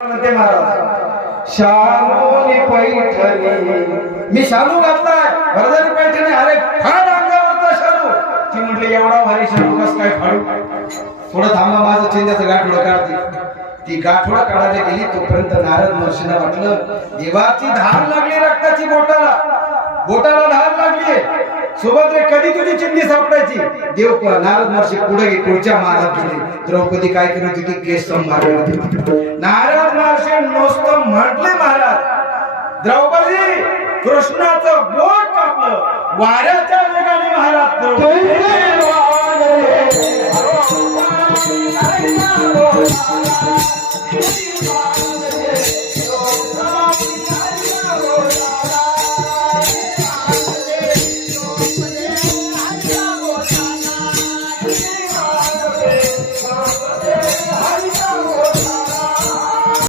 म्हणते महाराज शालूनी पैठणी, मी शालू घातलाय भरदारी पैठणी, अरे फार अंगावरचा शालू. ती म्हटली एवढा भारी शालू कस काय फाडू, थोडं थांबा माझं चिंध्याचं गाठोडं काढते. ती गाठोडं काढायला गेली तोपर्यंत नारद महर्षींना वाटलं देवाची धार लागली रक्ताची, बोटाला धार लागली. सुभद्रे कधी तुझी चिंधी सापडायची. देव नारद महर्षी पुढच्या महाराज गेले. द्रौपदी काय करत होती, केस मारले. नारद महर्षी नुसतं म्हटले महाराज द्रौपदी कृष्णाचं बोट कापलं वाऱ्याच्या वेगाने. महाराज द्रौपदी